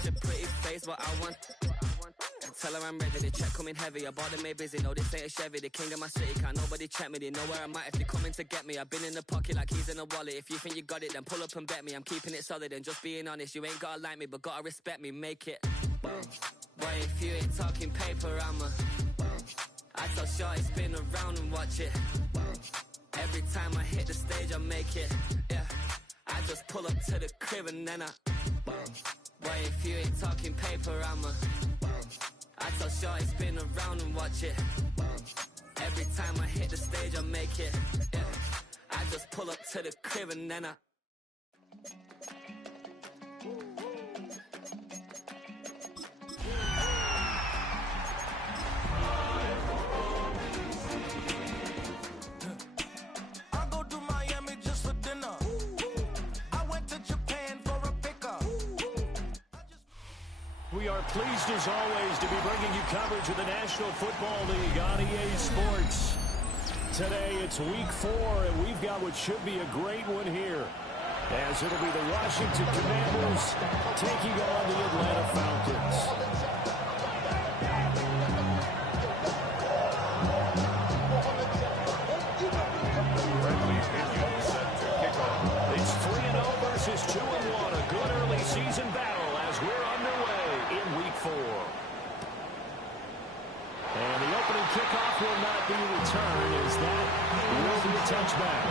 such a pretty face, but I want. Tell her I'm ready, the check coming heavy. I bought them made busy, no this ain't a Chevy. The king of my city, can't nobody check me. They know where I'm at if they coming to get me. I've been in the pocket like keys in a wallet. If you think you got it, then pull up and bet me. I'm keeping it solid and just being honest. You ain't gotta like me, but gotta respect me, make it. Boy, if you ain't talking paper, I tell Shorty spin around and watch it. Every time I hit the stage, I make it. Yeah, I just pull up to the crib and then boy, if you ain't talking paper, I tell Shorty spin around and watch it. Every time I hit the stage, I make it. Yeah, I just pull up to the crib and then We are pleased as always to be bringing you coverage of the National Football League on EA Sports. Today it's week 4 and we've got what should be a great one here, as it'll be the Washington Commanders taking on the Atlanta Falcons. It's 3-0 versus 2-1, a good early season battle as we're underway in week 4. And the opening kickoff will not be returned, as that will be a touchback.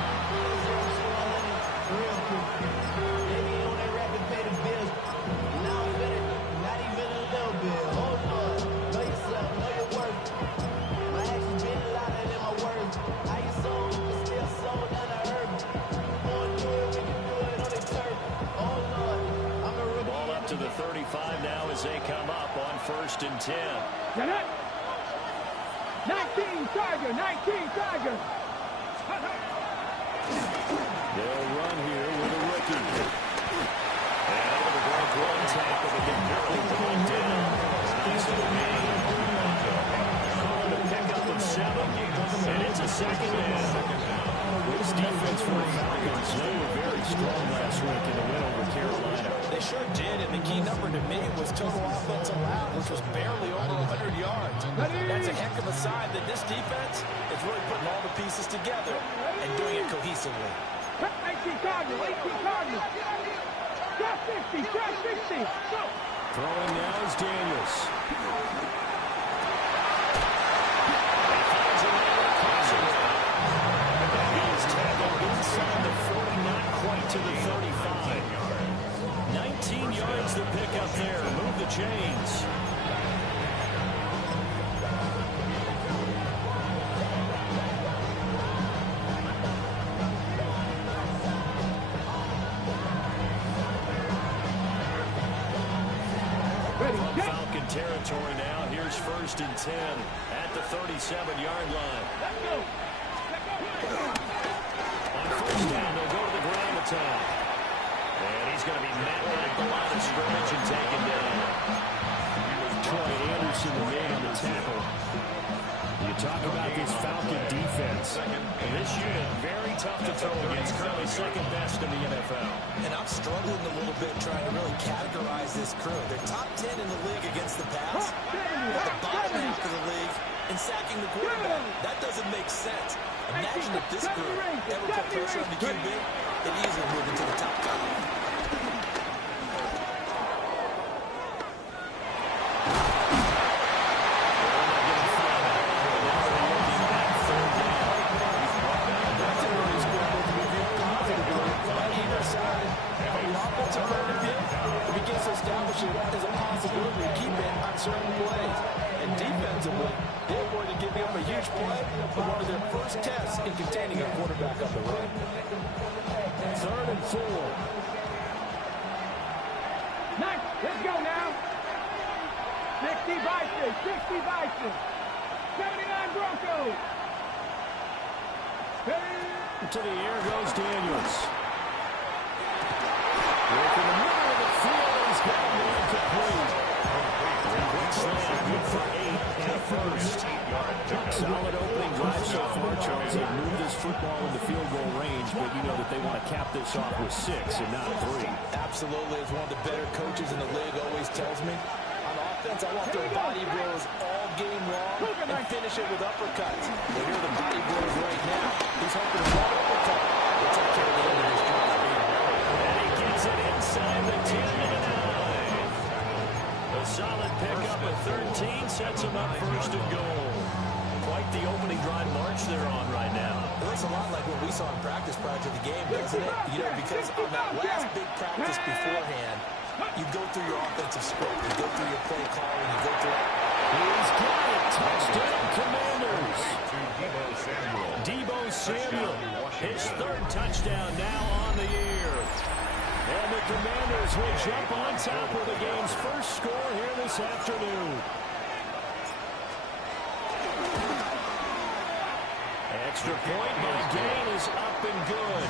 Ball up to the 35 now as they come up on 1st and 10. 19 Tiger, 19 Tiger. They'll run here with a rookie. And over the break, one tackle to get barely going down. Nice to the game. Calling a pickup of 7, and it's a second down. This defense for the Falcons, they were very strong last week in the win over Carolina. They sure did, and the key number to me was total offense allowed, which was barely over 100 yards. That's a heck of a sign that this defense is really putting all the pieces together and doing it cohesively. 18 Cardinals, 18 Cardinals. Drop 60, drop 60. Go. Throwing now is Daniels. He's tackled inside the 40, not quite to the 35. 19 yards to pick up there. Move the chains. Falcon territory now. Here's 1st and 10 at the 37-yard line. Let's go. On 1st down, they'll go to the ground attack. And he's going to be met at the line of scrimmage and taken down. Troy Anderson, the man on the tackle. You talk about this Falcon defense. And this unit, very tough to throw against. Currently 2nd best in the NFL. And I'm struggling a little bit trying to really categorize this crew. They're top 10 in the league against the pass, but the bottom half of the league in sacking the quarterback. That doesn't make sense. Imagine if this group ever put pressure on the QB, they'd easily move into the top 5. Is a possibility to keep it on certain plays. And defensively, they avoided giving up a huge play for one of their first tests in containing a quarterback on the run. 3rd and 4. Nice. Let's go now. 60 Bison, 60 Bison. 79 Broncos. To the air goes Daniels. Work in the middle of the field. He's got a man complete. Quick slam, good for 8. and first. Solid opening drive so far, Charles. They've moved this football into field goal range, but you know that they want to cap this off with 6 and not 3. Absolutely. As one of the better coaches in the league always tells me, on offense, I want their body blows all game long and finish it with uppercuts. Well, here are the body blows right now. He's hoping one uppercut will take care of the end of this drive. And he gets it inside the 10-9. A solid pickup at 13 sets him up first and goal. Quite the opening drive march they're on right now. It looks a lot like what we saw in practice prior to the game, doesn't it? You know, because on that last big practice beforehand, you go through your offensive script, you go through your play calling, you go through it. He's got it. Touchdown, Commanders. Deebo Samuel, his 3rd touchdown now on the year. And the Commanders will jump on top of the game's first score here this afternoon. Extra point by Gain is up and good.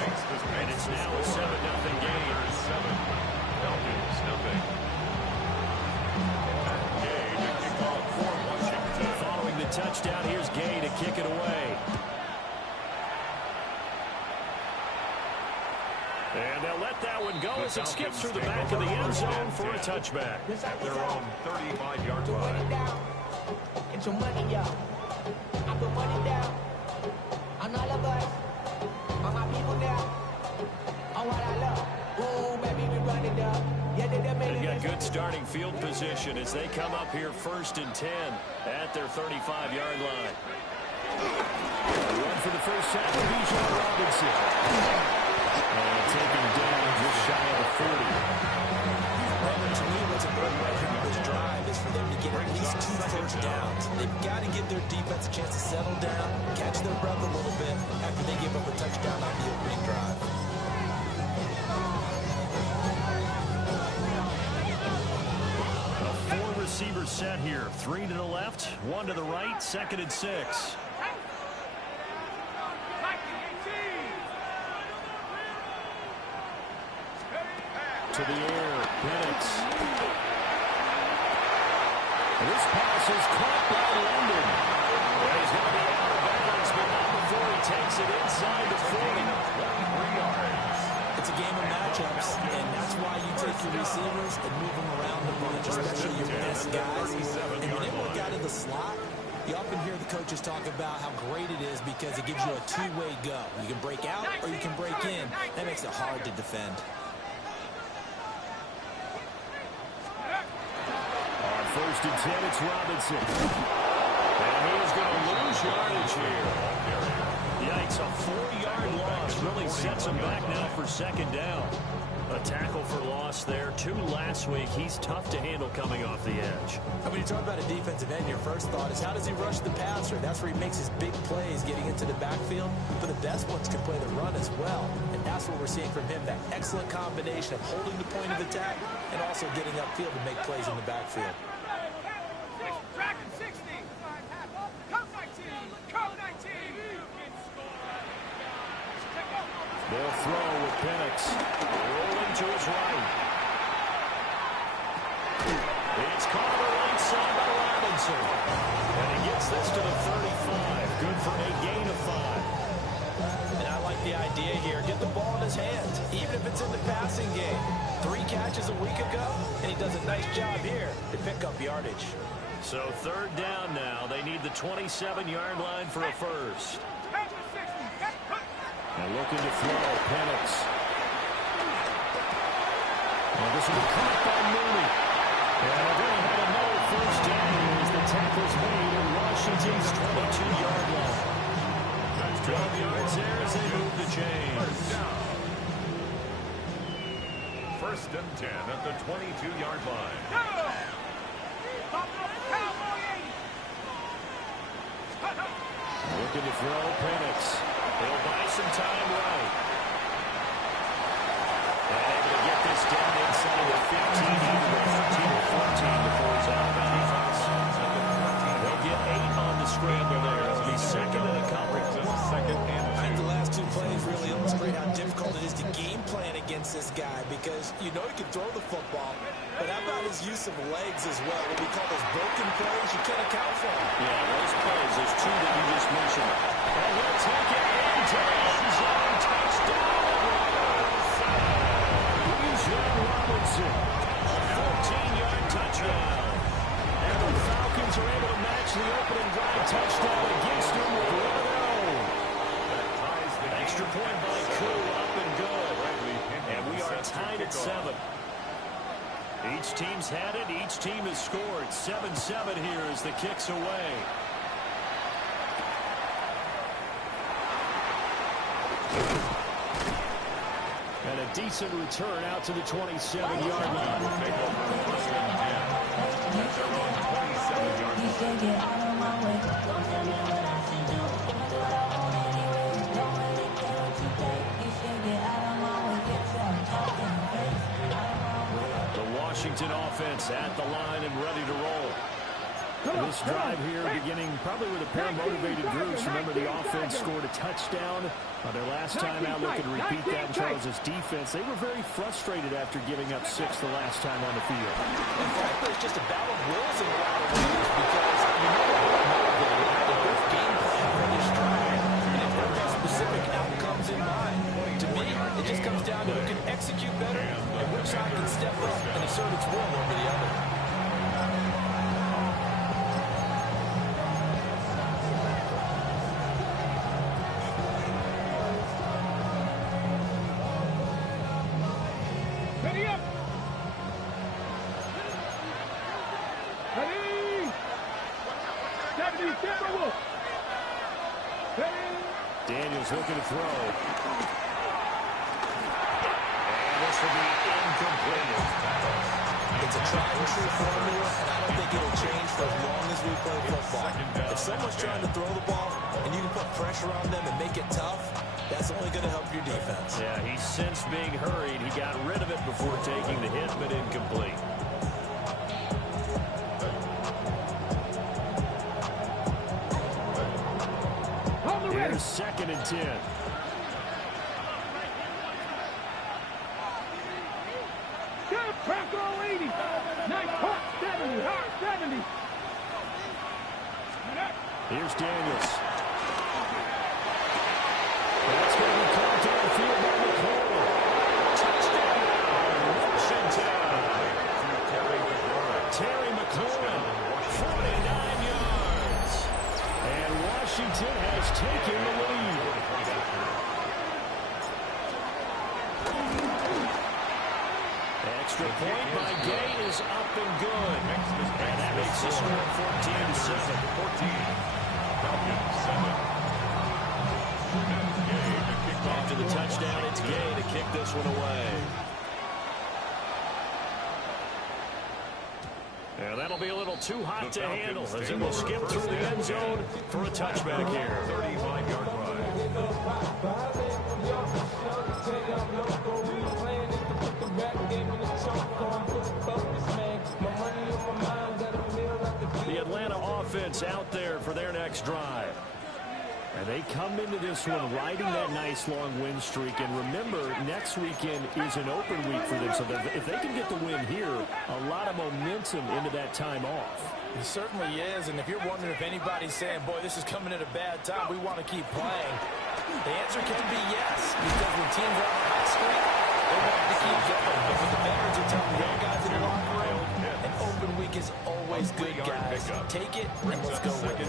And it's now a 7-0 game. 7, Falcons, nothing. Gay to kick off for Washington. Following the touchdown, here's Gay to kick it away. And they'll let that one go as it skips through the back of the end zone for a touchback. At their own 35-yard line. Get your money up. I put money down on all of us, on my people now, on what I love. Ooh, baby, we run it up. They've got good starting field position as they come up here 1st and 10 at their 35-yard line. Run for the first tackle, Bijan Robinson. And taken down just shy of the 40. To me, what's important right here with this drive is for them to get at least 2 first downs. They've got to give their defense a chance to settle down, catch their breath a little bit after they give up a touchdown on the opening drive. A 4-receiver set here. 3 to the left, 1 to the right, 2nd and 6. To the air, Penix. This pass is caught by London. Well, he's going to be out of bounds, but not before he takes it inside the 40. 23 yards. It's a game of matchups, and that's why you take your receivers and move them around the bunch, especially your best guys. And when they work out of the slot, you often hear the coaches talk about how great it is because it gives you a 2-way go. You can break out or you can break in. That makes it hard to defend. On 1st and 10, it's Robinson. And he is going to lose yardage here. Yikes, a 4-yard loss really sets him back now for 2nd down. A tackle for loss there. 2 last week. He's tough to handle coming off the edge. When you talk about a defensive end, your first thought is how does he rush the passer? That's where he makes his big plays getting into the backfield. But the best ones can play the run as well. And that's what we're seeing from him, that excellent combination of holding the point of attack and also getting upfield to make plays in the backfield. They'll throw with Penix. Rolling to his right. It's caught on the right side by Robinson. And he gets this to the 35. Good for a gain of 5. And I like the idea here. Get the ball in his hands, even if it's in the passing game. 3 catches a week ago, and he does a nice job here to pick up yardage. So 3rd down now. They need the 27-yard line for a first. And looking to throw, Penix. And this will be caught by Mooney. And they're going to have another first down as the tackle's made at Washington's 22-yard line. 12 yards there as they move the chains. 1st and 10 at the 22-yard line. Looking to throw, Penix. He'll buy some time right. And able to get this down inside the 15, even the 13 or 14 before he's out of bounds. They'll get 8 on the scramble there. It'll be 2nd and a couple. I think the last 2 plays really illustrate how difficult it is to game plan against this guy because you know he can throw the football, but how about his use of legs as well? What we call those broken plays, you can't account for them. Yeah, those plays, those two that you just mentioned. And he'll take it into the end zone. Touchdown. Bijan Robinson. A 14-yard touchdown. And the Falcons are able to match the opening drive touchdown against them with one of their own. Extra point by Koo, up and good. And we are tied at 7. Each team's had it. Each team has scored. 7-7 here as the kick's away. And a decent return out to the 27-yard line. They go for a first and 10. That's their own 27-yard line. Washington offense at the line and ready to roll. This drive here beginning probably with a pair of motivated groups. Remember, the offense scored a touchdown their last time out. Looking to repeat that in Charles' defense. They were very frustrated after giving up 6 the last time on the field. And frankly, it's just a battle of wills in a lot of ways because you know they're motivated, have a good game plan for this drive, and if there are specific outcomes in mind. To me, it just comes down to who can execute better and which side can step up and assert its will over the other. Ready up. Ready. 70 Timberwolves. Ready. Daniels looking to throw. And this will be incomplete. It's a tried and true formula, and I don't think it'll change for as long as we play football. If someone's trying to throw the ball and you can put pressure on them and make it tough, that's only going to help your defense. Yeah, he sensed being hurried. He got rid of it before taking the hit, but incomplete. Here's 2nd and 10. Good crack all 80. Nice hot 70. Hot 70. Here's Daniels. That's going to be caught downfield by McCoy. Touchdown, Washington. Terry McLaurin, 49 yards. And Washington has taken the lead. Extra point by Gay is up and good. And that makes the score 14-7. 14. Falcons 7. After the touchdown, it's Gay to kick this one away. And that'll be a little too hot to handle as it will skip through the end zone for a touchback here. 35-yard line. The Atlanta offense out there for their next drive. And they come into this one riding that nice long win streak. And remember, next weekend is an open week for them. So if they can get the win here, a lot of momentum into that time off. It certainly is. And if you're wondering if anybody's saying, boy, this is coming at a bad time, we want to keep playing, the answer can be yes. Because when teams are on a hot streak, they want to keep going. But when the veterans are telling the young guys in the locker room, an open week is always good, guys. Take it and let's go with it.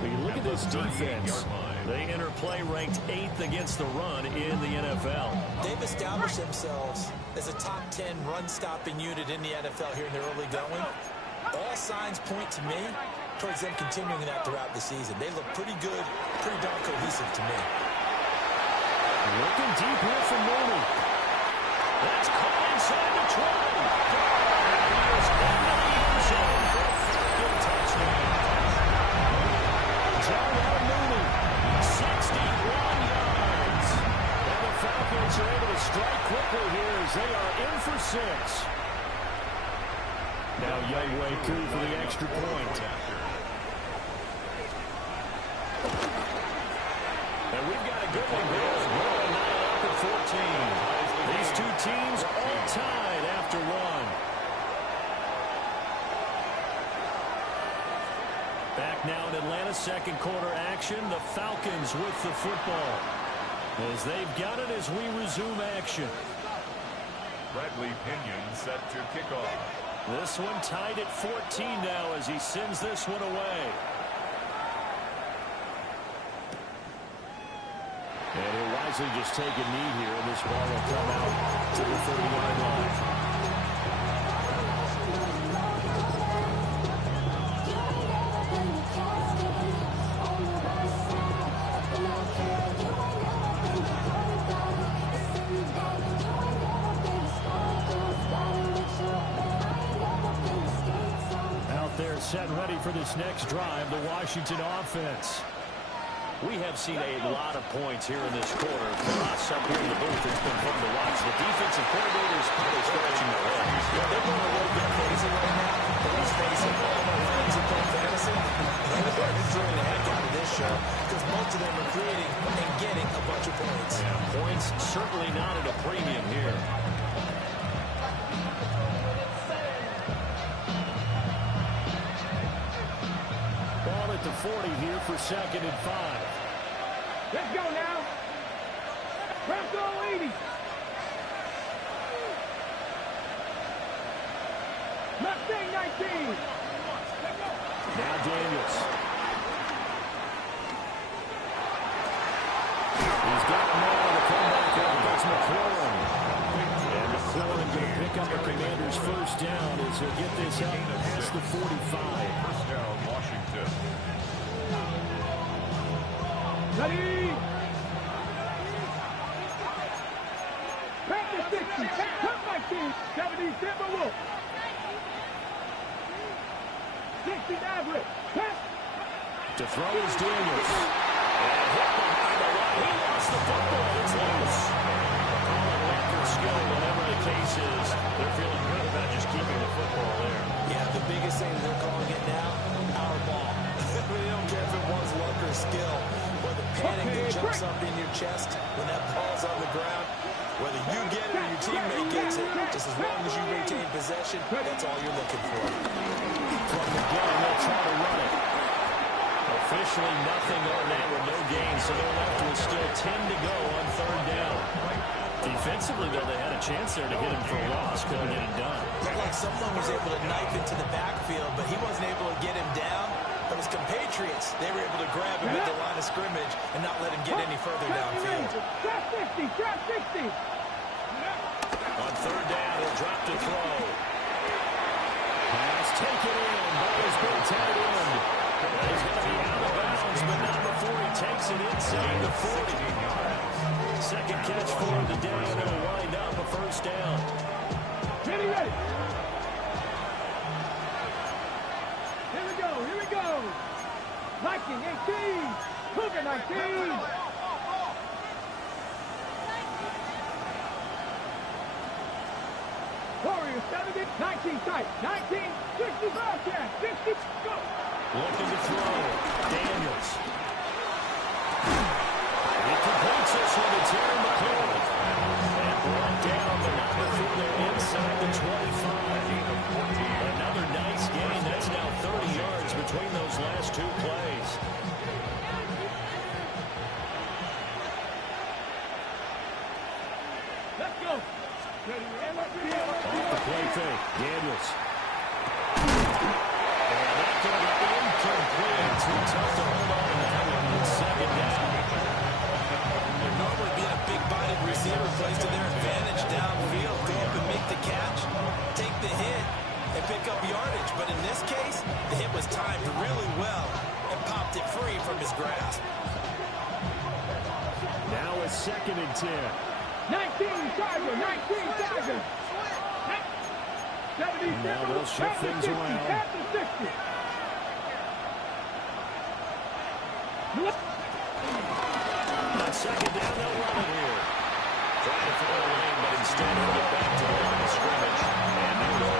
When you look at this defense, they enter play ranked 8th against the run in the NFL. They've established themselves as a top 10 run-stopping unit in the NFL here in their early going. All signs point to me towards them continuing that throughout the season. They look pretty good, pretty darn cohesive to me. Looking deep here for Mooney. That's caught inside the 20. He is into the end zone for a Falcon touchdown. Darnell Mooney, 61 yards. And the Falcons are able to strike quickly here as they are in for 6. Now Younghoe Koo for the extra point. And we've got a good one here. We're up at 14. These two tied after one. Back now in Atlanta, second quarter action. The Falcons with the football as they've got it as we resume action. Bradley Pinion set to kick off. This one tied at 14 now as he sends this one away. And he'll wisely just take a knee here, and this ball will come out to the 30-yard line. They're set and ready for this next drive, the Washington offense. We have seen a lot of points here in this quarter. For us up here in the booth, it's been fun to watch. The defensive coordinators probably scratching their heads. Yeah, they're going a little bit crazy right now. But let's face it, all of our friends who play fantasy, they're enjoying the heck out of this show because most of them are creating and getting a bunch of points. Yeah, points certainly not at a premium here. At the 40 here for 2nd and 5. Let's go now. Bronco 80. Mustang 19. Now Daniels. He's got more to come back out. That's McLaurin. And McLaurin going to pick up the Commanders' first down as he'll get this up past the 45. First down, Washington. Ready. Back to 60. Come back to 70. Timberwolf. 60 Maverick. To throw is Daniels. And hit behind the line. He lost the football. It's loose. Call it lack of skill, whatever the case is. They're feeling good about just keeping the football there. Yeah, the biggest thing they're calling it now, our ball. They don't care if it was luck or skill. Whether panic that jumps up in your chest when that ball's on the ground, whether you get it or your teammate gets it, just as long as you maintain possession, that's all you're looking for. From the gun, they'll try to run it. Officially nothing on that with no gain, so they're left with still 10 to go on 3rd down. Defensively, though, they had a chance there to hit him for a loss. Couldn't get it done. Looked like someone was able to knife into the backfield, but he wasn't able to get him down. But his compatriots, they were able to grab him at the line of scrimmage and not let him get any further downfield. Trap 60. Trap 60. On 3rd down, he'll drop to throw. Pass taken in. Ball has been tied in. He's going to be out of bounds, but not before he takes it inside the 40. Second catch for him today, and it'll wind up a first down. Ready, ready. Here we go. Here we go. Viking 18. Cougar 19. Warriors 70. 19 tight. 19. 60 Bobcat. 60. Go. Looking to throw. Daniels. He completes this one to Terry McLaurin. And brought down, but not before they're inside the 25. Another nice gain. That's now 30 yards between those last 2 plays. Let's go. Ready. Off the play fake. Daniels. And that's going to be incomplete. Too tough to hold on to that one on 2nd down. Normally being a big-bodied receiver plays to their advantage downfield. Go up and make the catch, take the hit, and pick up yardage. But in this case, the hit was timed really well and popped it free from his grasp. Now it's 2nd and 10. 19 Tiger. 19 Tiger. 70. Now they'll shift things around. At the 60. On 2nd down, they'll run it here. Trying to throw a lane, but instead he'll get back to the line of scrimmage. And they'll go.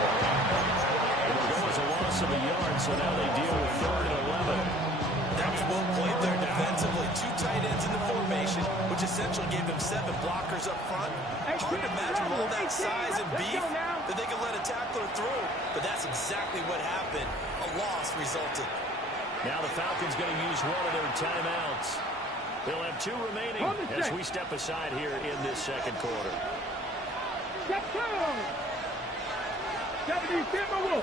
It'll go as a loss of a yard, so now they deal with 3rd and 11. That was well played there defensively. 2 tight ends in the formation, which essentially gave him 7 blockers up front. Hard to imagine with all that size and beef that they could let a tackler through. But that's exactly what happened. A loss resulted. Now the Falcons going to use one of their timeouts. They'll have 2 remaining as we step aside here in this second quarter. Get down! 70 Timberwolves!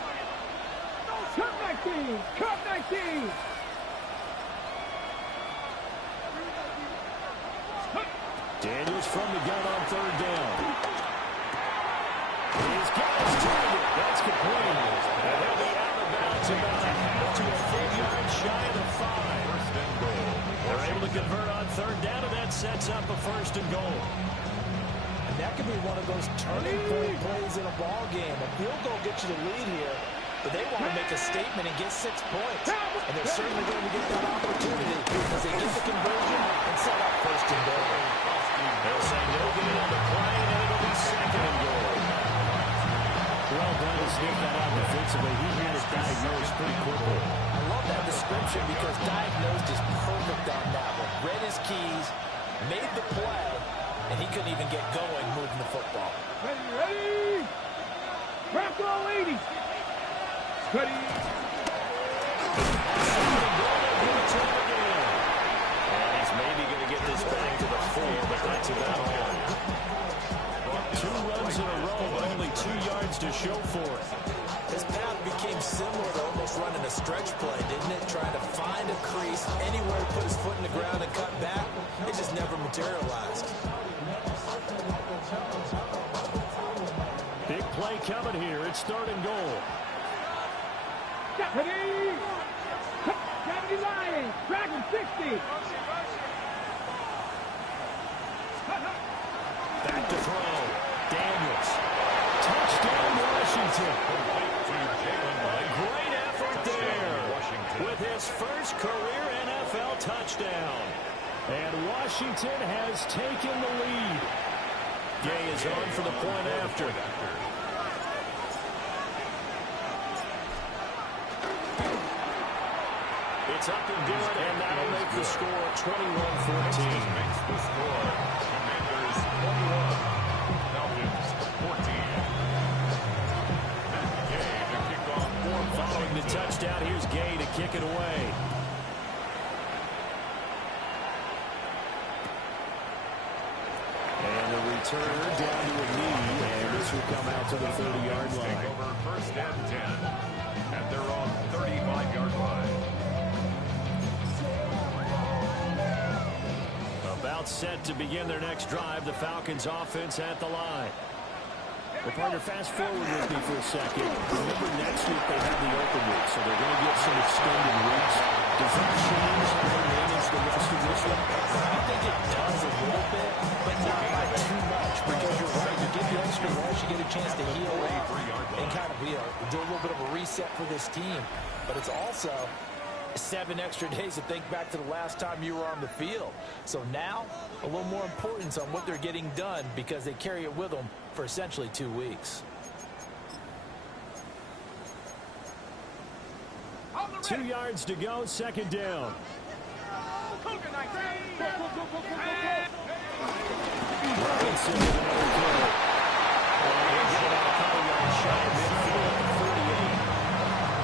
Cup 19! Cup 19! Daniels from the gun on 3rd down. He's got his target. That's complete. And he'll be out of bounds about a half to a full yard shy of the 5. First and goal. They're able to convert on 3rd down, and that sets up a 1st and goal. And that could be one of those turning point plays in a ball game. A field goal gets you the lead here, but they want to make a statement and get 6 points. And they're certainly going to get that opportunity as they get the conversion and set up 1st and goal. They'll say no gain on the play, and it'll be 2nd and goal. Well done to sneak that out defensively. He had it diagnosed pretty quickly. I love that description because diagnosed is perfect on that one. Read his keys, made the play, and he couldn't even get going moving the football. Ready? Rock all 80! Ready? And he's maybe going to get this back to the 4, but that's about all. 2 runs in a row, but only 2 yards to show for it. His path became similar to almost running a stretch play, didn't it? Trying to find a crease, anywhere to put his foot in the ground and cut back. It just never materialized. Big play coming here. It's 3rd and goal. Ready? 70 Lions! Dragon 60! Back to throw. Daniels. Touchdown, Washington. Great effort there with his first career NFL touchdown. And Washington has taken the lead. Gay is on for the point after. It's up and good, and that'll make the score 21-14. Makes the score. Commanders 21, Falcons 14. Matt Gay to kick off for Following the touchdown, here's Gay to kick it away. And the return down to a knee, and this will come out to the 30-yard line. Over 1st and 10 at their own 35-yard line. About set to begin their next drive, the Falcons offense at the line. Well, partner, fast forward with me for a second. Remember, next week they have the open week, so they're going to get some extended weeks. Does that change how they manage the rest of this one? I think it does a little bit, but not by too much, because you're right. You get the extra rest, you get a chance to heal up and kind of do a little bit of a reset for this team. But it's also 7 extra days to think back to the last time you were on the field. So now, a little more importance on what they're getting done because they carry it with them for essentially 2 weeks. 2 yards to go, 2nd down. Robinson with another throw. And he'll get out a couple yards shy of midfield at 38.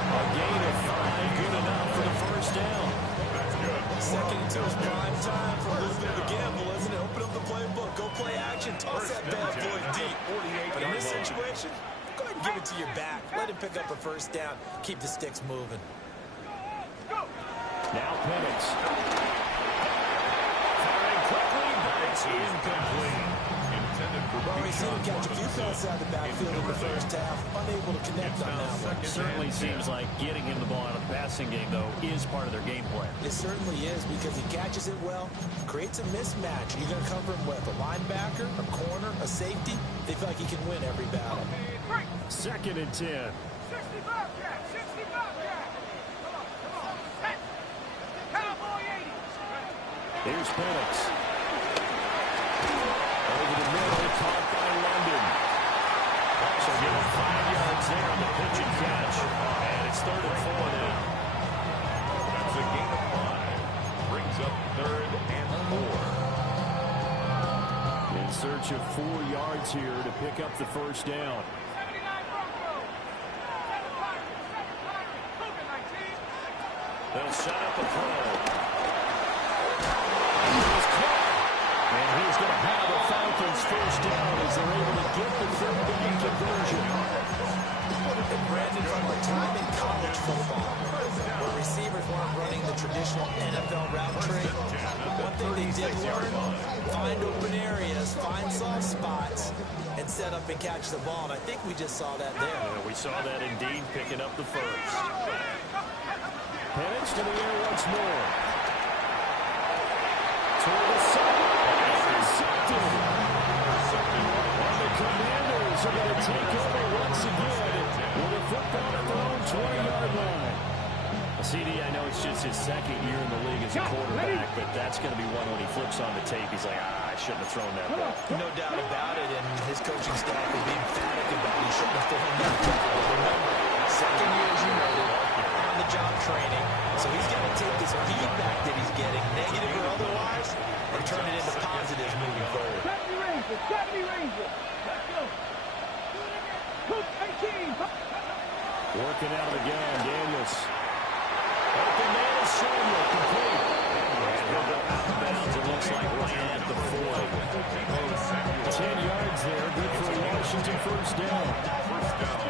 A gain of 5, good enough for the 1st down. That's good. 2nd and 2 is prime time for a little bit of a gamble, isn't it? Open up the playbook, go play action, toss that bad boy deep. But in this situation, go ahead and give it to your back. Let him pick up a 1st down. Keep the sticks moving. Now Penix. Firing quickly, but it's incomplete. Intended for Well, we've seen him catch a few passes out of the backfield in the 1st half. Unable to connect on that one. Certainly seems like getting him the ball out of the passing game, though, is part of their game plan. It certainly is because he catches it well, creates a mismatch. You're going to cover him with a linebacker, a corner, a safety. They feel like he can win every battle. 2nd and 10. 65 Jack! 65 Jack! Come on, come on. Set! Cowboy 80! Here's Penix. Over the middle, caught by London. So give him 5 yards there on the pitch and catch. And it's 3rd and 4 now. That's a gain of 5. Brings up 3rd and 4. In search of 4 yards here to pick up the first down. They'll set up a throw. And he's going to have the Falcons first down as they're able to get the third down conversion. And Brandon, from our time in college football, where receivers weren't running the traditional NFL route tree, one thing they did learn, find open areas, find soft spots, and set up and catch the ball. And I think we just saw that there. Yeah, we saw that indeed, picking up the first. Penix to the air once more. Toward the sideline. Intercepted. And the Commanders are going to take over once again with a football at their own 20-yard line. CD, I know it's just his second year in the league as a quarterback, but that's going to be one when he flips on the tape. He's like, I shouldn't have thrown that ball. No doubt about it, and his coaching staff will be emphatic about it. He shouldn't have thrown that ball. Remember, second year, as you noted, on-the-job training, so he's got to take this feedback that he's getting, negative or otherwise, and turn it into positives moving forward. Got me, Rangers. Let's go. Cook 18. Working out of the gun, Daniels. Open man is Samuel, complete. Out of bounds, it looks like right at the 40. 10 yards there, good for a Washington first down.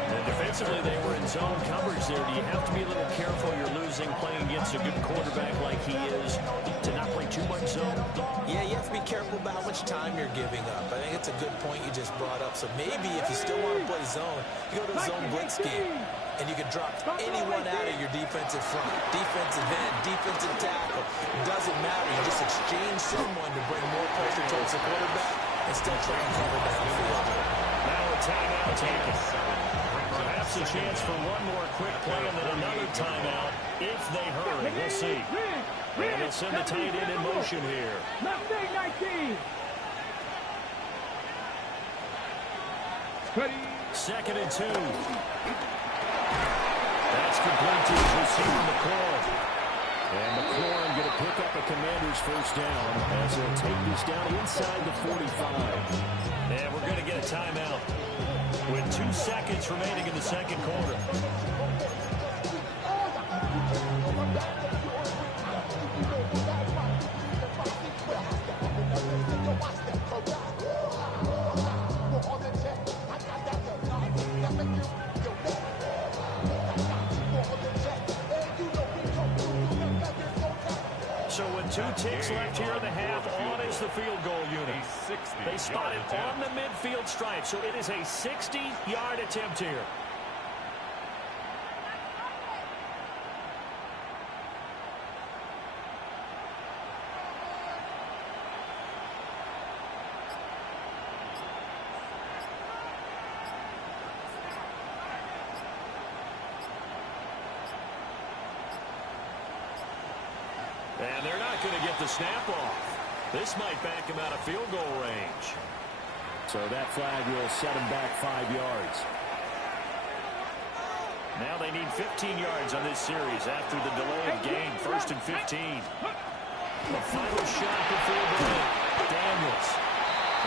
And defensively, they were in zone coverage there. Do you have to be a little careful? You're losing, playing against a good quarterback like he is, to not play too much zone? Yeah, you have to be careful about how much time you're giving up. I think it's a good point you just brought up. So maybe if you still want to play zone, you go to a zone blitz scheme, and you can drop anyone out of your defensive front, defensive end, defensive tackle. It doesn't matter. You just exchange someone to bring more pressure towards the quarterback and still try and cover downfield. Now a timeout taken. Perhaps a chance for one more quick play and then another timeout if they hurry. We'll see. And they'll send the tight end in motion here. Mustang 19. Second and 2. That's complete to his receiver, McLaurin. And McLaurin going to pick up a Commander's first down as he'll take this down inside the 45. And we're going to get a timeout with 2 seconds remaining in the second quarter. So with 2 ticks left here in the half, on is the field goal unit. They spot it on the midfield stripe, so it is a 60-yard attempt here. And they're not going to get the snap off. This might back him out of field goal range. So that flag will set him back 5 yards. Now they need 15 yards on this series after the delay of game. 1st and 15. The final shot before break. Daniels.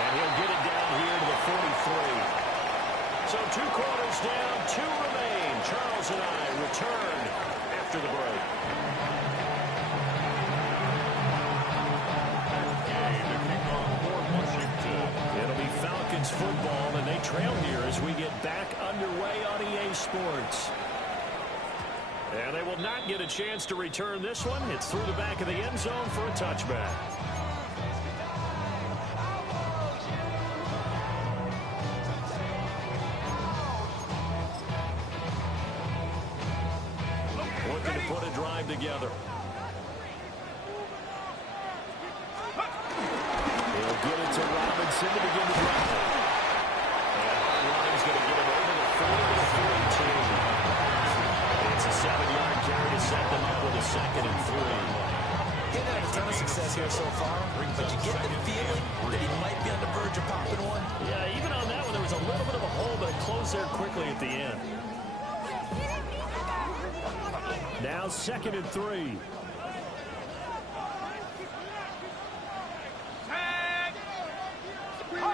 And he'll get it down here to the 43. So 2 quarters down, 2 remain. Charles and I return after the break. It'll be Falcons football, and they trail here as we get back underway on EA Sports. And they will not get a chance to return this one. It's through the back of the end zone for a touchback. Looking to put a drive together. He'll get it to Robinson to begin the drive. And Hardline's going to get it over the 40 to 42. It's a 7-yard carry to set them up with a 2nd and 3. He's had a ton of success here so far, but you get the feeling that he might be on the verge of popping one. Yeah, even on that one, there was a little bit of a hole, but it closed there quickly at the end. Now 2nd and 3.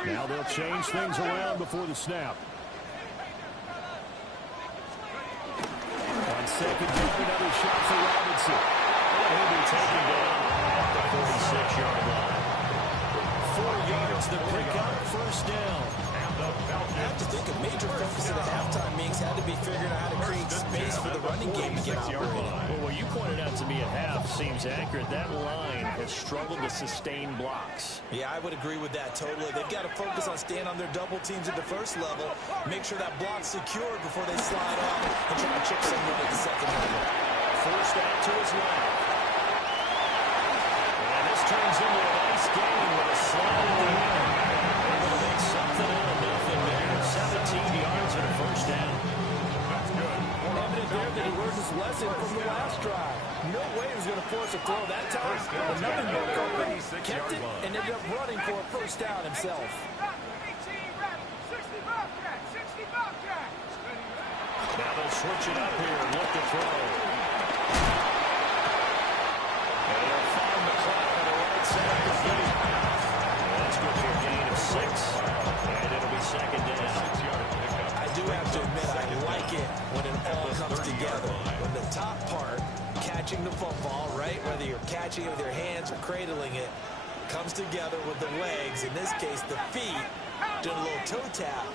Now they'll change things around before the snap. On second down, another shot for Robinson. He'll be taken down at the 46-yard line. 4 yards to pick up, first down. I have to think a major focus of the halftime meetings had to be figuring out how to create space for the running game to get operating. Well, what you pointed out to me at half seems accurate. That line has struggled to sustain blocks. Yeah, I would agree with that totally. They've got to focus on staying on their double teams at the first level, make sure that block's secured before they slide off and try to chip someone at the second level. First out to his left. And this turns into a nice game with a slide at the end. Able to make something out of nothing there. 17 yards and a first down. That's good. Evident there that he learned his lesson from the last drive. No way he was going to force a throw that time, but nothing broke open. Kept it and ended up running for a first down himself. Now they'll switch it up here and look to throw. And they'll find the clock on the right side of the field. That's good for a gain of 6. And it'll be second down. I do have to admit, I like it when it all comes together. When the top part, catching the football, right, whether you're catching it with your hands or cradling it, comes together with the legs, in this case the feet, doing a little toe tap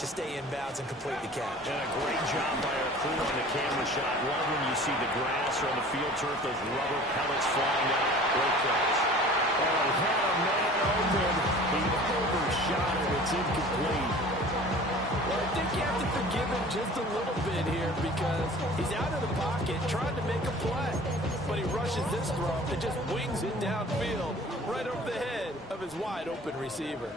to stay in bounds and complete the catch. And a great job by our crew on the camera shot. Love when you see the grass or on the field turf, those rubber pellets flying out. Great catch. Oh, he had a man open. He overshot it. It's incomplete. Well, I think you have to forgive him just a little bit here because he's out of the pocket trying to make a play. But he rushes this throw and just wings it downfield right over the head of his wide-open receiver.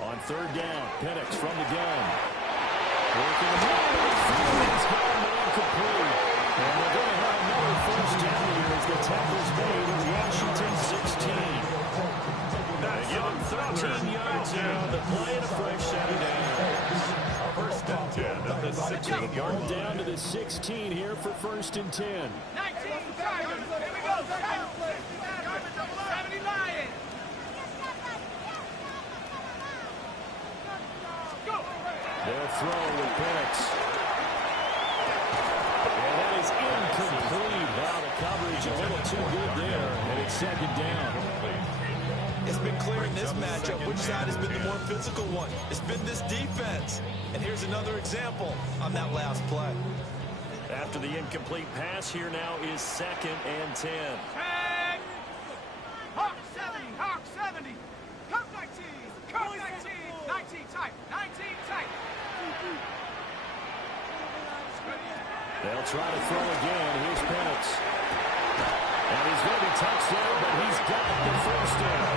On third down, Penix from the gun. Working the middle. He's got a man complete. And they're going to have another first down here as the tackle's made at Washington 16. They give him 13 yards here on the play and a fresh set of downs. First and 10 at the 16. Yard down to the 16 here for first and 10. 19 Tigers. Here we go. 70 Lions. They'll throw with Penix. And that is incomplete. Wow, the coverage a little too good there. And it's second down. It's been clear in this matchup which side has been the more physical one. It's been this defense. And here's another example on that last play. After the incomplete pass, here now is second and 10. Tag. Hawk 70. Hawk 70. Cook 19. Cook 19. 19 tight. 19 tight. They'll try to throw again. Here's Penix. And he's going to be touchdown, but he's got the first down.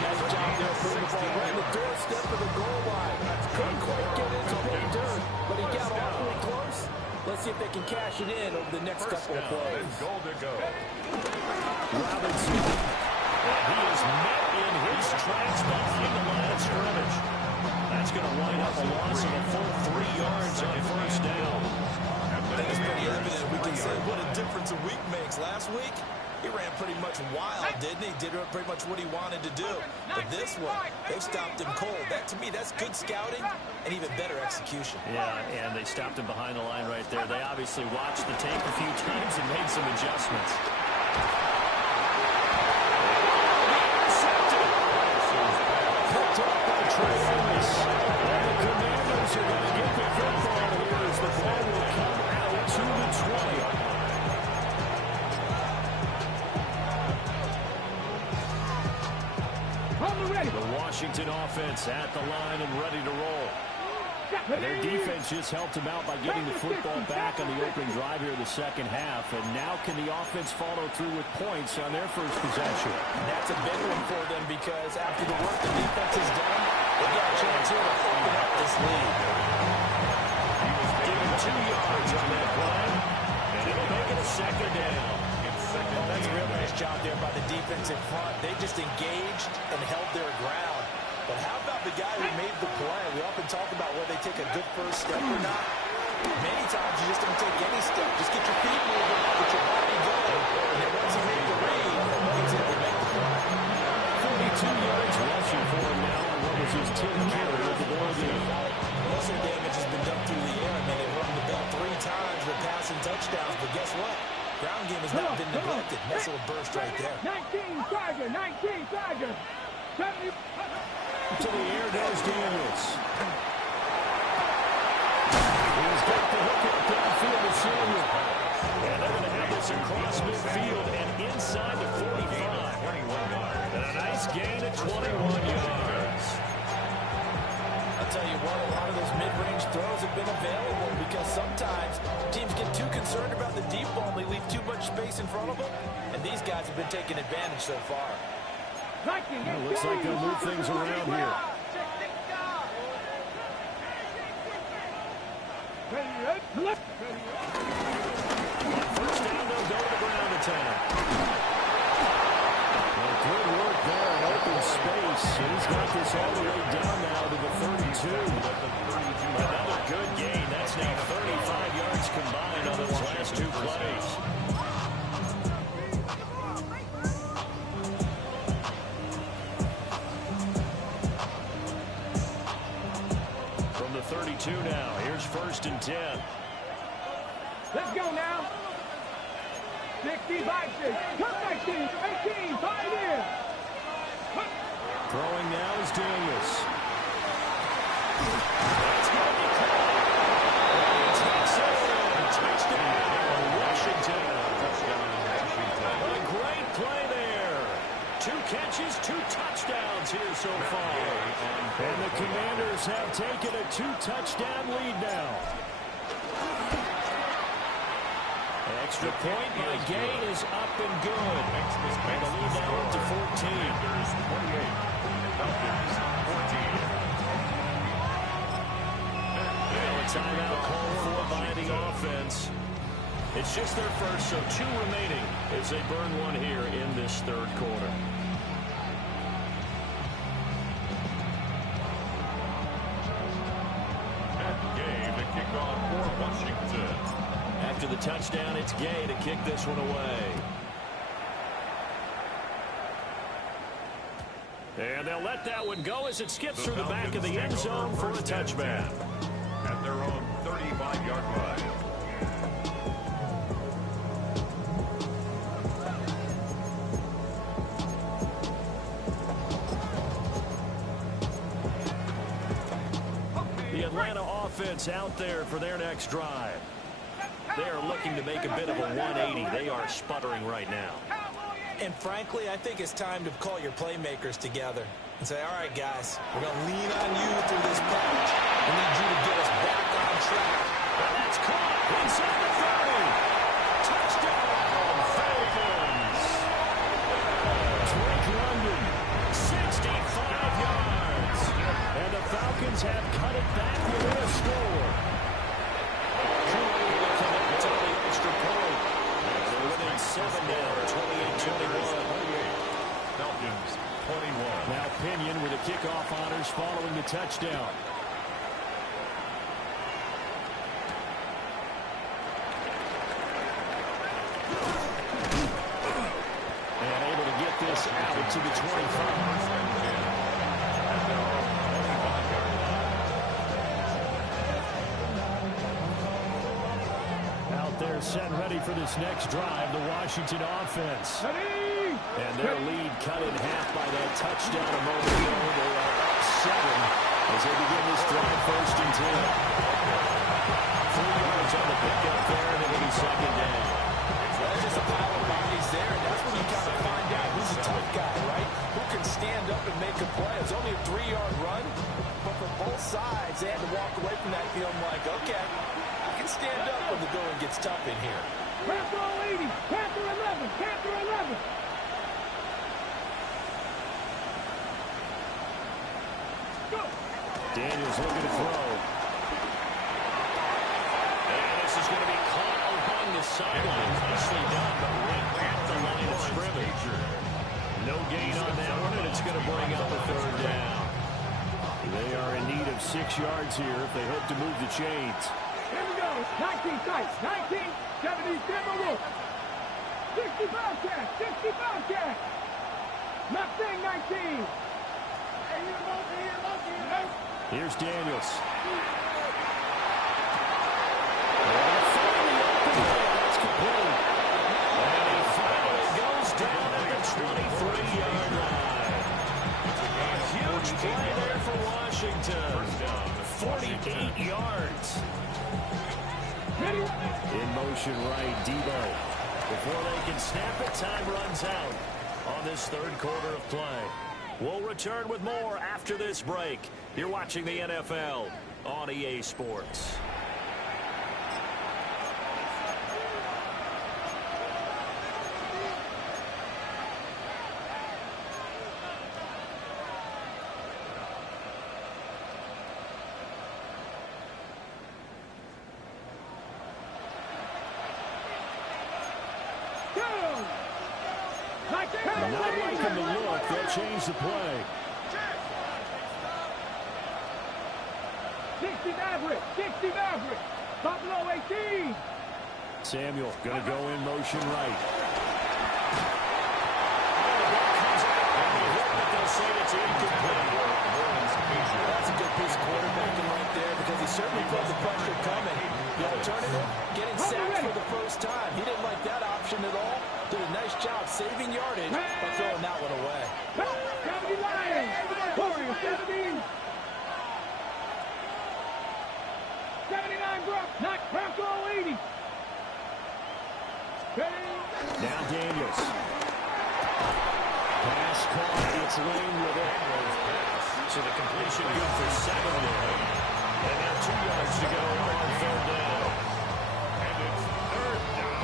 Nice job there, putting the ball right in the doorstep of the goal line. Couldn't quite get into pay dirt, but he got awfully close. Let's see if they can cash it in over the next couple of plays. Goal to go. Robinson. And he is met in his tracks behind the line of scrimmage. That's going to wind up a loss of a full 3 yards on first down. I think it's pretty evident. We can say what a difference a week makes. Last week, he ran pretty much wild, didn't he? Did pretty much what he wanted to do. But this one, they've stopped him cold. That, to me, that's good scouting and even better execution. Yeah, and they stopped him behind the line right there. They obviously watched the tape a few times and made some adjustments. Picked up by Trey Lewis. And the Commanders are going to get the football here as the ball will come out to the 20. The Washington offense at the line and ready to roll. Their defense just helped them out by getting the football back on the opening drive here in the second half. And now can the offense follow through with points on their first possession? And that's a big one for them because after the work the defense has done, they got a chance here to open up this lead. He was given 2 yards on that play, and it'll make it a second down. That's a real nice job there by the defense in front. They just engaged and held their ground. But how about the guy who made the play? We often talk about whether they take a good first step or not. Many times you just don't take any step. Just get your feet moving, get your body going. And then once you make the read, he's able to make the play. 42 yards rushing for him now on what was his 10th carry of the ball game. Most of the damage has been done through the air. I mean, they've run the ball 3 times with passing touchdowns. But guess what? Ground game has not been neglected. Nice little burst right there. 19 Tiger, 19 Tiger. 70. To the air goes Daniels. He's got the hook up downfield to Samuel. And they're going to have this across midfield and inside the 45. And a nice gain of 21 yards. I'll tell you what, a lot of those mid-range throws have been available because sometimes teams get too concerned about the deep ball and they leave too much space in front of them. And these guys have been taking advantage so far. It looks like they'll move things around here. First down, they'll go to the ground attack. Well, good work there in open space. He's got this all the way down now to the 32. Another good gain. That's now 35 yards combined on those last 2 plays. From the 32 now, here's 1st and 10. Let's go now. 60 by 6. Come back, 18. Pioneer. Throwing now is Daniels. Touchdown, Washington. A great play there. 2 catches, 2 touchdowns here so far. And the Commanders have taken a 2-touchdown lead now. Extra point by Gay is up and good. And the lead now up to 14. A timeout called for by the offense. It's just their first, so 2 remaining as they burn one here in this 3rd quarter. Gay to kick off for Washington. After the touchdown, it's Gay to kick this one away. And they'll let that one go as it skips through the back of the end zone for a touchback. At their own 35-yard line. The Atlanta offense out there for their next drive. They are looking to make a bit of a 180. They are sputtering right now. And frankly, I think it's time to call your playmakers together and say, all right, guys, we're going to lean on you through this patch. We need you to get us back on track. And that's caught inside the 30. Touchdown, Falcons. Drake London, 65 yards. And the Falcons have cut it back within a score. To the extra point. They're within 7 now, 28-21. Falcons 21. Now Pinion with the kickoff honors following the touchdown. And able to get this out to the 25. They're set ready for this next drive, the Washington offense. And their lead cut in half by that touchdown a moment ago. They are up 7 as they begin this drive 1st and 10. 3 yards on the pickup there, and it'll be 2nd down. There's just a pile of bodies there, and that's when you kind of find out who's a tough guy, right? Who can stand up and make a play. It's only a 3-yard run, but for both sides, they had to walk away from that feeling like, okay, I can stand up when the going gets tough in here. Panther 80, Panther 11, Panther 11. Go. Daniels looking to throw. And this is going to be caught along the sideline. Nicely done, but right at the line of scrimmage. No gain on that one, and it's going to bring up a 3rd down. They are in need of 6 yards here if they hope to move the chains. Here we go. 19 tight. 19. 70. Timberwolves. 65 cat. 65 cat. Mustang 19. Here's Daniels. That's complete. And he finally goes down at the 23-yard line. A huge play there for Washington. 48 yards. In motion right, Debo. Before they can snap it, time runs out on this third quarter of play. We'll return with more after this break. You're watching the NFL on EA Sports. Not liking the look. They'll change the play. 60 Maverick. 60 Maverick. Buffalo 18. Samuel going to go in motion right. They'll say it's incomplete. That's a good piece of quarterbacking right there because he certainly felt the pressure coming. The alternative, getting sacked for the first time. He didn't like that option at all. Did a nice job saving yardage by throwing that one away. 70 Lions. Warriors 17. 79 Brock. Not Bronco 80. Now Daniels. Pass caught. It's Lane with it. So the completion good for 7 there. And now 2 yards to go on third down. And it's third down.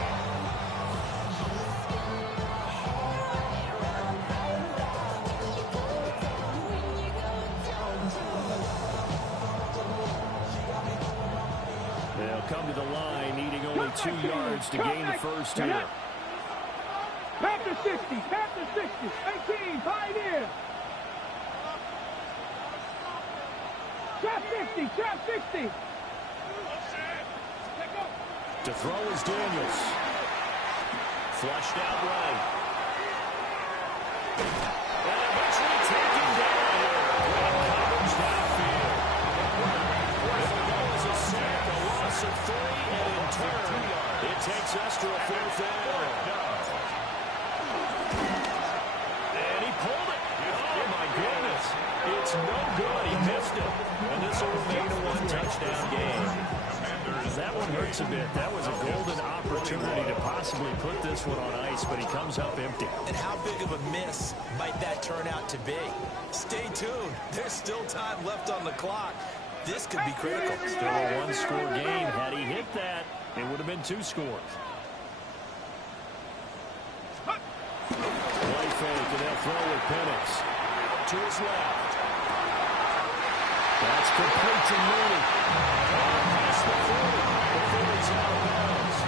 They'll come to the line, needing only 2 yards to gain the first here. Panther 60. Panther 60. 18. Pioneer. Trap 60. Trap 60. To throw is Daniels. Flushed out right. And eventually taken down here. Great coverage downfield. The goal is a sack, a loss of 3, and in turn, it takes us to a 4th down. And he pulled it. Oh, my goodness. It's no good. He missed it. And this will remain a 1-touchdown game. That one hurts a bit. That was a golden opportunity to possibly put this one on ice, but he comes up empty. And how big of a miss might that turn out to be? Stay tuned. There's still time left on the clock. This could be critical. Still a 1-score game. Had he hit that, it would have been 2 scores. Play fake, and they'll throw with Penix. To his left. That's complete to Mooney. Past the 40. The 40's out of bounds.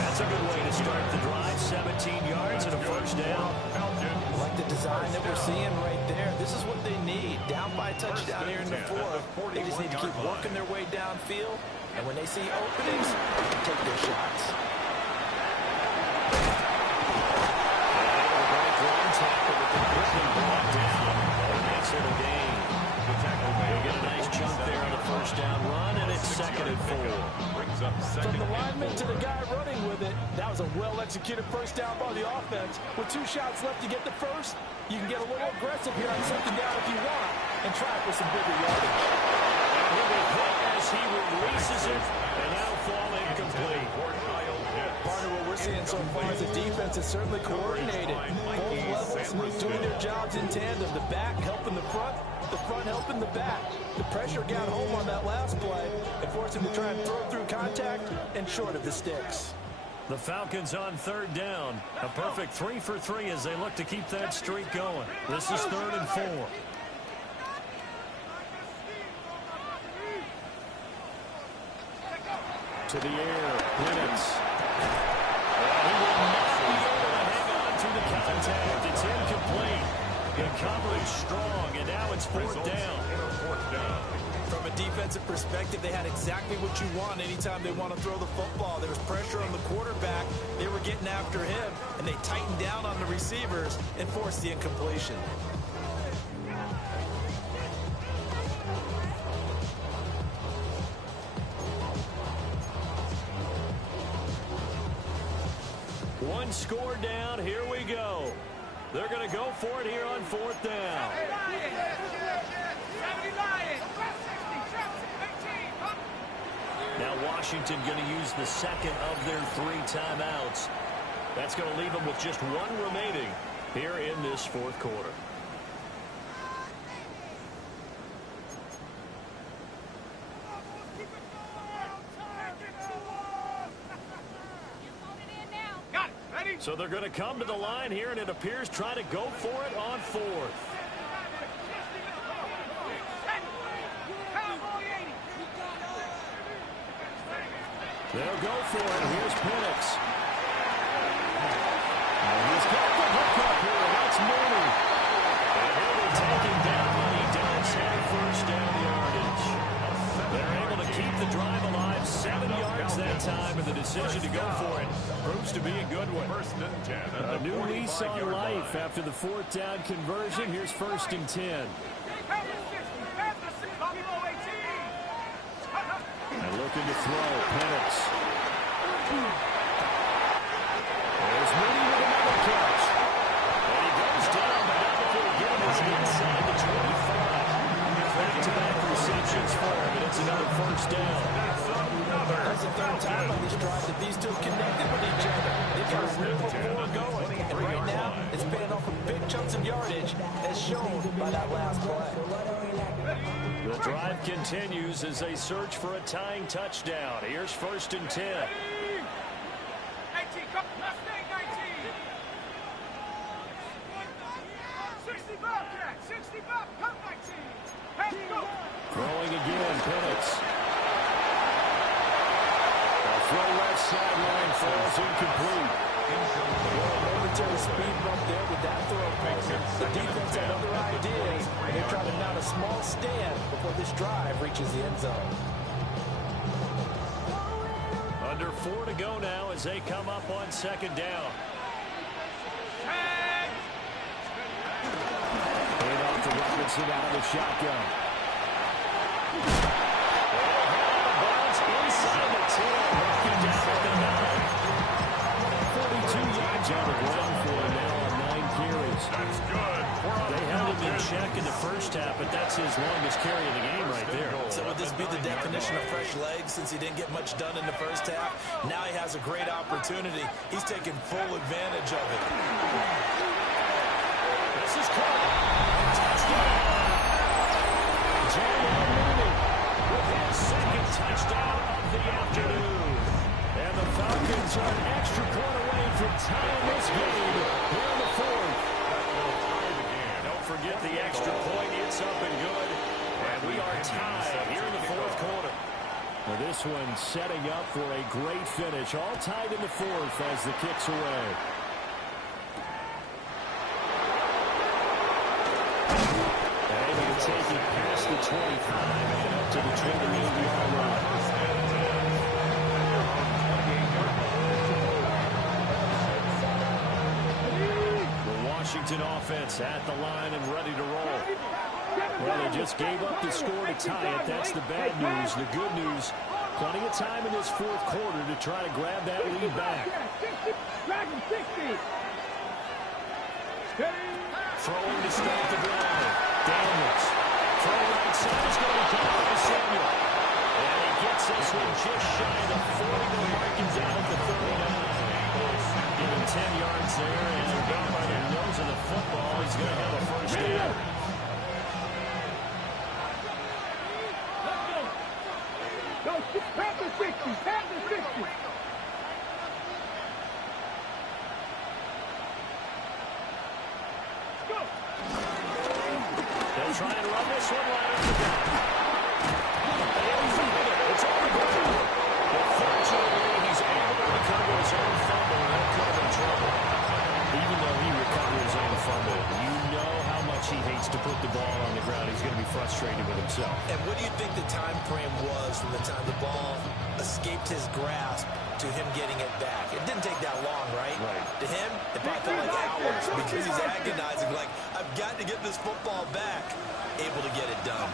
That's a good way to start the drive. 17 yards and a first down. I like the design that we're seeing right there. This is what they need. Down by a touchdown here in the 4th. They just need to keep working their way downfield. And when they see openings, take their shots. They get a nice chunk there on the first down run, and it's 2nd and 4. From the lineman to the guy running with it, that was a well-executed first down by the offense. With 2 shots left to get the first, you can get a little aggressive here on second down if you want and try for some bigger yardage. And he will hit as he releases it, and that'll fall incomplete. Partner, what we're seeing so far is the defense is certainly coordinated. Both levels doing their jobs in tandem. The back helping the front helping the back. The pressure got home on that last play and forced him to try and throw through contact and short of the sticks. The Falcons on 3rd down. A perfect 3 for 3 as they look to keep that streak going. This is 3rd and 4. To the air, Penix. He will not be able to hang on to the contact. It's incomplete. The coverage strong, and now it's 4th down. fourth down. From a defensive perspective, they had exactly what you want anytime they want to throw the football. There was pressure on the quarterback. They were getting after him, and they tightened down on the receivers and forced the incompletion. One score down. Here we go. They're going to go for it here on fourth down. Now Washington going to use the second of their 3 timeouts. That's going to leave them with just 1 remaining here in this fourth quarter. So they're going to come to the line here, and it appears trying to go for it on fourth. They'll go for it. Here's Penix. And he's got the hookup here. That's Mooney. And he'll be taken down, and he does have first down yardage. They're able to keep the drive alive. 7 yards that time, and the decision to go for it proves to be a good one. A new lease on life after the fourth down conversion. Here's first and 10. And looking to throw, Penix. There's Mooney with another catch. And he goes down, but not before getting his inside the 25. Back-to-back receptions for him, and it's another first down. That's the third time on this drive that these two connected with each other. They've got a real rapport going. And right now, it's paying off with big chunks of yardage, as shown by that last play. The drive continues as they search for a tying touchdown. Here's first and 10. Throwing again, Penix. A throw left sideline falls incomplete. Momentary speed bump there with that throw. The defense had other ideas, and they're trying to mount a small stand before this drive reaches the end zone. Under 4 to go now as they come up on second down. Hand off to Robinson out of the shotgun. Inside the 10, down at the 9. 42 yards on the ground for him now on 9 carries. That's good. They held him in check in the first half, but that's his longest carry of the game right there. So would this be the definition of fresh legs since he didn't get much done in the first half? Now he has a great opportunity. He's taking full advantage of it. This is caught. Touchdown. Jalen Mooney with his second touchdown of the afternoon. And the Falcons are an extra point away from tying this game here in the fourth. Don't forget the extra point. It's up and good. And we are tied here in the fourth quarter. Well, this one setting up for a great finish. All tied in the fourth as the kick's away. Able to take it past the 25 and up to the 28-yard line. The Washington offense at the line and ready to roll. Well, they just gave up the score to tie it. That's the bad news. The good news, plenty of time in this fourth quarter to try to grab that lead back. Throwing to start the drive. Daniels. Throw right side is going to be caught by Samuel. And he gets this one just shy of the 40. They're marking down at the 39. Given 10 yards there, and down by the nose of the football, he's going to have a first down. Go, Panthers 60, Panthers 60. They'll try and run this one right off the bat. It's on the ground. But fortunately, he's able to recover his own fumble and he'll come in trouble. Even though he recovered his own fumble, you know how much he hates to put the ball on the ground. He's going to be frustrated frustrated with himself. And what do you think the time frame was from the time the ball escaped his grasp to him getting it back? It didn't take that long, right? Right. To him, it probably felt like hours because he's agonizing, like, I've got to get this football back. Able to get it done.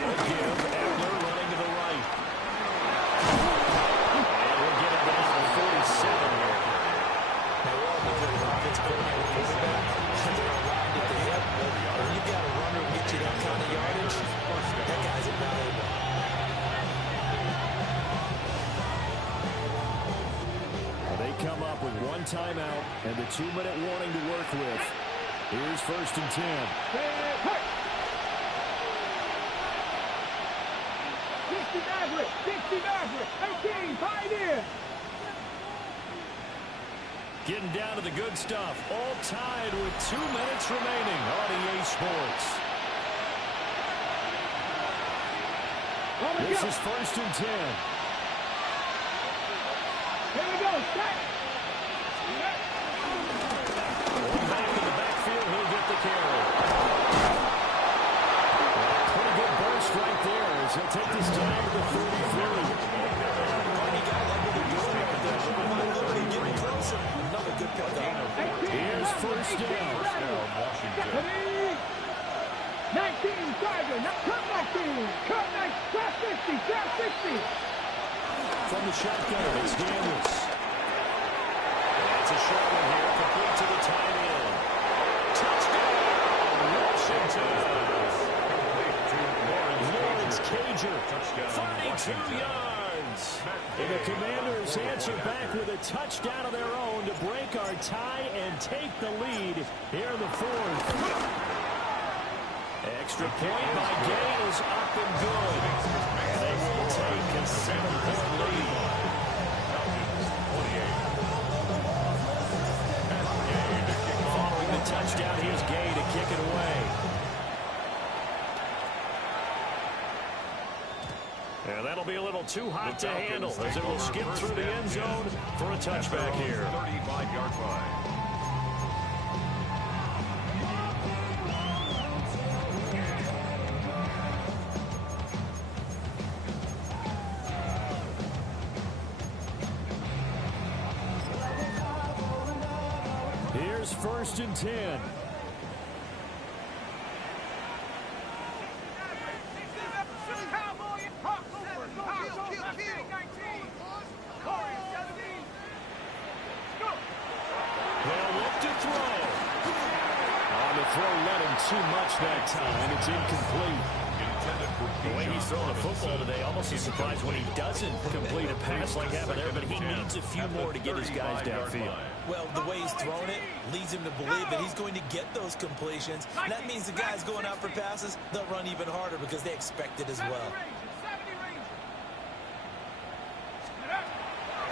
Give Eckler running to the right. And we'll get it down to 47 here. Now, we all know that an offense coordinator and quarterback, they're aligned at the hip. When you've got a runner who gets you that kind of yardage, that guy's invaluable. They come up with one timeout and the 2-minute warning to work with. Here's 1st and 10. 60 Maverick, 18, Pioneer. Getting down to the good stuff. All tied with 2 minutes remaining on EA Sports. This is 1st and 10. Here we go, set. Going back in the backfield, he'll get the carry. Pretty good burst right there as he'll take this down to the 33. You got to like what they're doing right there. They're literally getting closer. Another good pickup. Here's 1st down. 19, Tiger, cut 19, cut 50, cut 60. From the shotgun, it's Daniels. That's a short one here, complete to the tight end. Touchdown, Washington. Lawrence Cager, 32 yards. And the Commanders answer back with a touchdown of their own to break our tie and take the lead here in the 4th. Extra point by Gay is up and good. And they will take a 7-point lead. Following the touchdown, here's Gay to kick it away. And that'll be a little too hot to handle as it will skip through the end zone for a touchback here. 35-yard line. Here's 1st and 10. They'll look to throw. On the throw, let him too much that time. It's incomplete. The way he's throwing a football today, almost a surprise when he doesn't complete a pass like that there, but he needs a few more to get his guys downfield. Well, the way he's thrown it leads him to believe that he's going to get those completions. And that means the guys going out for passes, they'll run even harder because they expect it as well.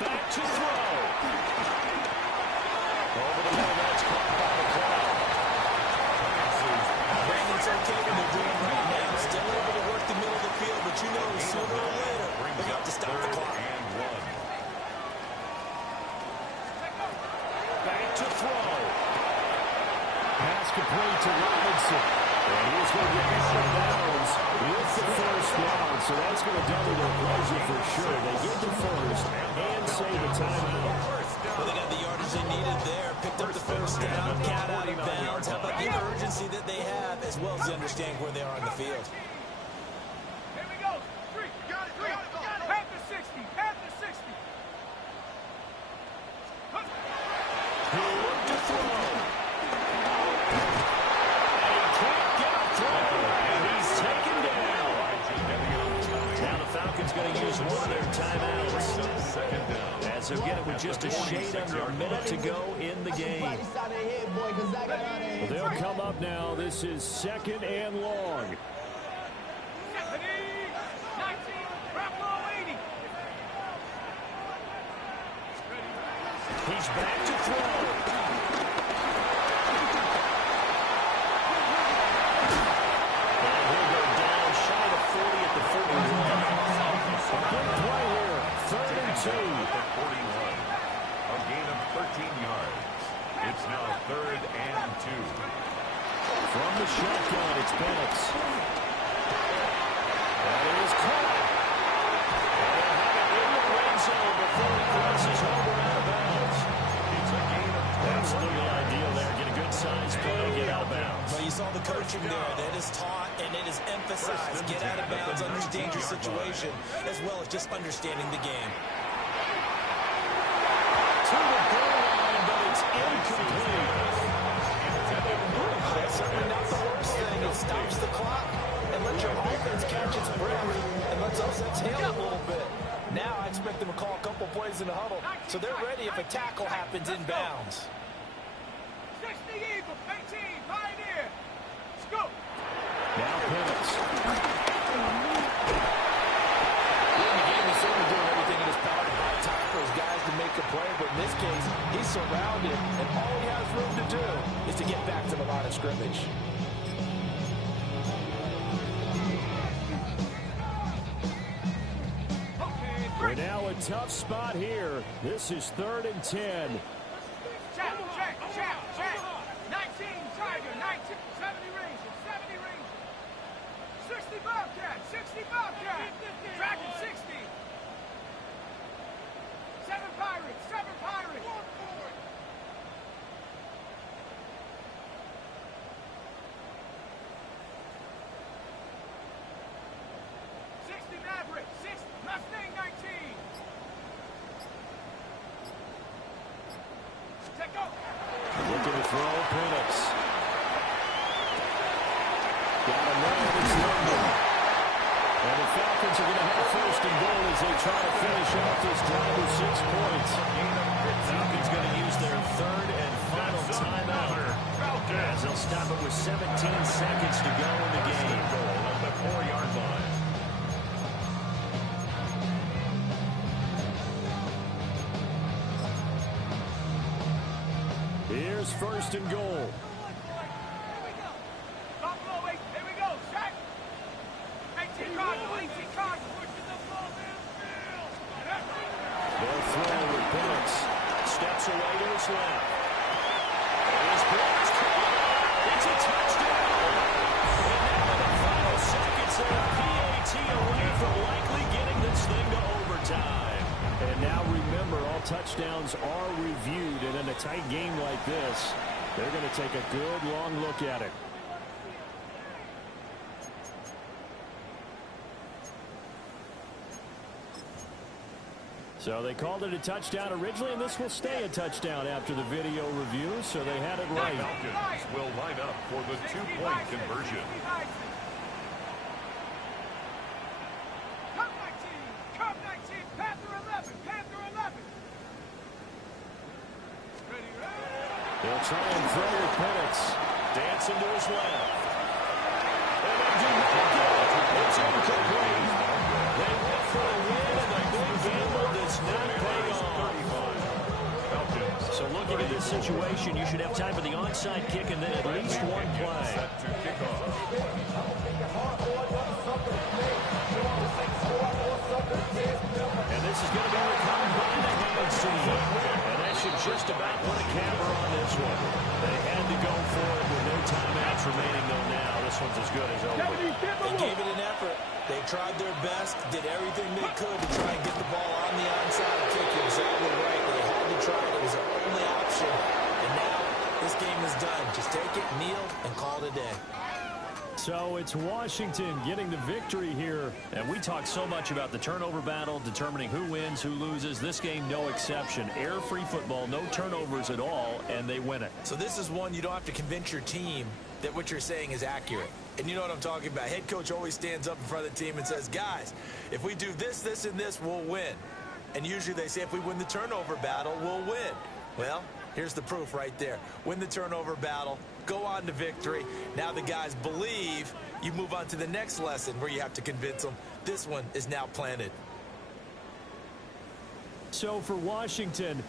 Back to throw. Over the middle, that's caught by the crowd. Brandon's okay when they're doing right now. Still able to work the middle of the field, but you know sooner or later they're going to have to stop the clock. Back to throw. Pass complete to Robinson. And he's going to get out of bounds with the 1st down. So that's going to double their pleasure for sure. They get the 1st and save a timeout. Well, they got the yardage they needed there. Picked up the 1st down. Got out of bounds. How about the urgency that they have as well as they understand where they are on the field? Here we go. 3. Got it. Pass to 60. Pass to 60. He'll look to throw. And he can't get a throw. And he's taken down. Now the Falcons going to use one of their timeouts. As they'll get it with just a shade under a minute to go in the game. Well, they'll come up now. This is 2nd and long. He's back to throw. And he'll go down shy of 40 at the 41. Good play here. 3rd and 2. 41. A gain of 13 yards. It's now 3rd and 2. From the shotgun, it's Penix. And he is caught. And they'll have it in the red zone before he crosses over out of bounds. It's a gain of 21 Absolutely ideal there. Get a good size play, get out of bounds. Well, you saw the coaching there. That is taught and it is emphasized. Get out of bounds under a dangerous situation, as well as just understanding the game. To the goal line, but it's incomplete. That's certainly not the worst thing. It stops the clock and lets your offense catch its breath and lets us exhale a little bit. Now I expect them to call a couple plays in the huddle, so they're ready if a tackle happens in bounds. 60 Eagles, 18, Pioneer. Scoop. Now Penix. In the game, he's certainly doing everything in his power to buy time for his guys to make a play, but in this case, he's surrounded, and all he has room to do is to get back to the line of scrimmage. We're now a tough spot here. This is 3rd and 10. Check. 19 Tiger, 19, 70 Ranger, 60 Bobcat, 60 Bobcat. Dragon, 60. 7 Pirates, 7 Pirates. 60 Maverick, 6 Mustang, 19. Take go. Looking to throw, Penix. Got him there, it's London. And the Falcons are going to have 1st and goal as they try to finish off this drive with 6 points. Falcons going to use their 3rd and final timeout. As they'll stop it with 17 seconds to go in the game. Goal on the 4-yard line. Here's 1st and goal. Buffalo, wait, here we go, check. 18 Cardinal, 18 Cardinal. Pushing the ball downfield. They'll throw with Penix. Steps away to his left. He's blocked. It's a touchdown. And now in the final seconds, they're a PAT away from likely getting this thing to overtime. And now remember, all touchdowns are reviewed, and in a tight game like this, they're going to take a good long look at it. So they called it a touchdown originally, and this will stay a touchdown after the video review, so they had it right. Falcons will line up for the 2-point conversion. Cup 19, Panther 11, Panther 11. Ready. They'll try and throw with Penix. Dancing to his left. And they do not get it. It's incomplete. They went for a win, and the big gamble does not pay off. So looking at this situation, you should have time for the onside kick and then at least one play. Set to kick off. And this is going to be recovered by the hands team. And that should just about put a camera on this one. They had to go for it with no timeouts remaining, though now. This one's as good as over. They gave it an effort. They tried their best, did everything they could to try and get the ball on the onside kick. You're exactly right. They had to try it. It was their only option. And now this game is done. Just take it, kneel, and call it a day. So it's Washington getting the victory here. And we talk so much about the turnover battle, determining who wins, who loses. This game, no exception. Air-free football, no turnovers at all, and they win it. So this is one you don't have to convince your team that what you're saying is accurate. And you know what I'm talking about. Head coach always stands up in front of the team and says, guys, if we do this, this, and this, we'll win. And usually they say if we win the turnover battle, we'll win. Well, here's the proof right there. Win the turnover battle, go on to victory. Now the guys believe. You move on to the next lesson where you have to convince them. This one is now planted. So for Washington,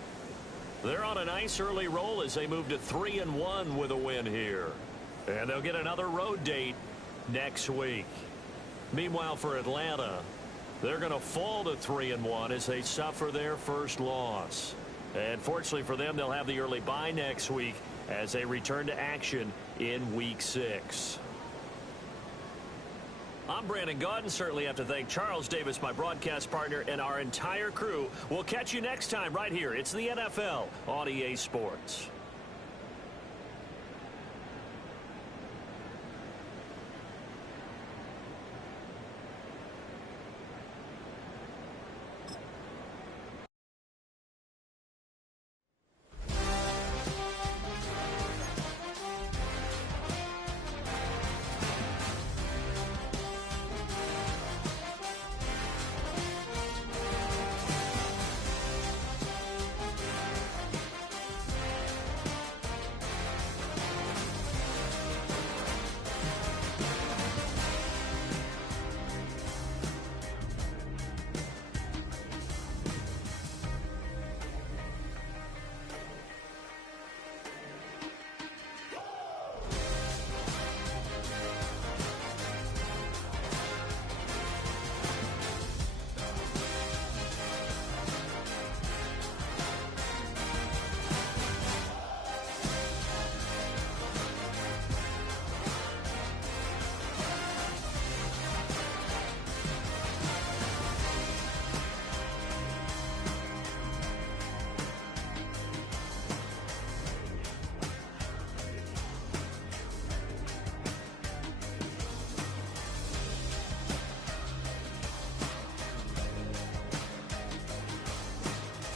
they're on a nice early roll as they move to 3-1 with a win here. And they'll get another road date next week. Meanwhile, for Atlanta, they're going to fall to 3-1 as they suffer their first loss. And fortunately for them, they'll have the early bye next week as they return to action in Week 6. I'm Brandon Gaudin. Certainly have to thank Charles Davis, my broadcast partner, and our entire crew. We'll catch you next time right here. It's the NFL on EA Sports.